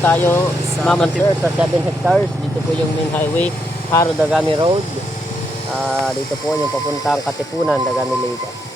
tayo sa Mamantir sa 7 hectares. Dito po yung main highway, Haro Dagami Road. Dito po yung papuntang Katipunan, Dagami Leyte.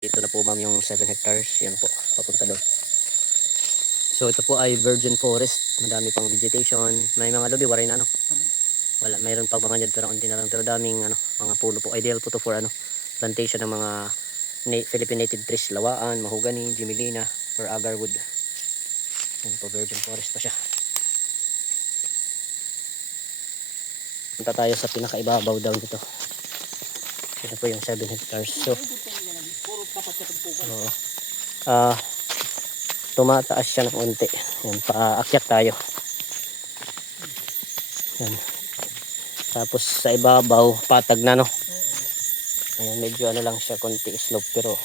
Dito na po ma'am yung 7 hectares. Yan po, papunta doon. So ito po ay virgin forest. Madami pang vegetation. May mga lubi, waray na ano. Wala, mayroon pang mga dyan pero unti na lang. Pero daming ano, mga puno po. Ideal po to for ano, plantation ng mga Philippine native trees. Lawaan, mahogany, Jimelina, or agarwood. Yan po, virgin forest pa siya. Punta tayo sa pinakaibabaw daw dito. Ito po yung 7 hectares. So, tumataas siya ng unti. Yan, paakyat tayo. Yan. Tapos sa ibabaw, patag na no. Ayan, medyo ano lang siya, konti slope pero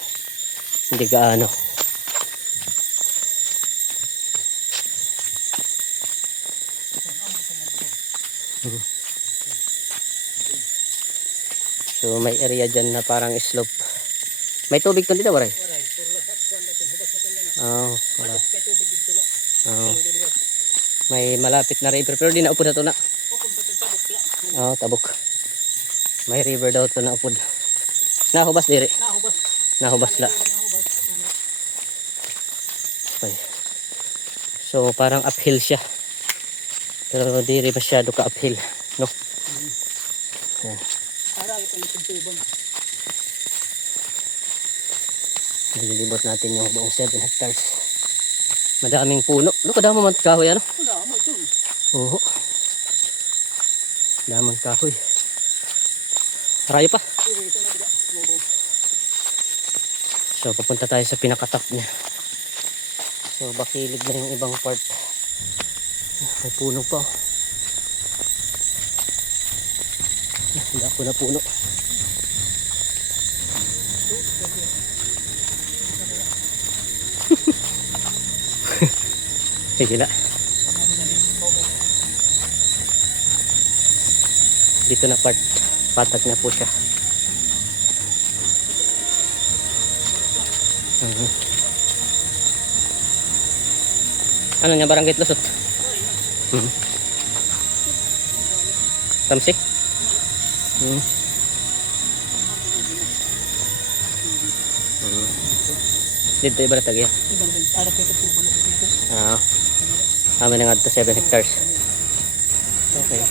hindi gaano. So may area dyan na parang slope. May tubig to dito, waray? Wala. May malapit na river pero di na upod na to na. Tabok. May river daw to na upod. Nahubas diri. Nahubas la. Okay. So parang uphill siya. Pero diri masyado ka uphill, no? Yan. Nililibot natin yung buong 7 hectares. Madaming puno. Look, kadamo man kahoy ano? Oo. Damang kahoy. Rayo pa. So, papunta tayo sa pinakatop niya. So, bakilid na yung ibang part. May puno pa. Dako na puno. Sige na. Dito na part. Patag na po siya. Ano niya, barangay lusot? Tamsik? Dito iba na tagya. Kami na nga ito 7 hectares. Okay.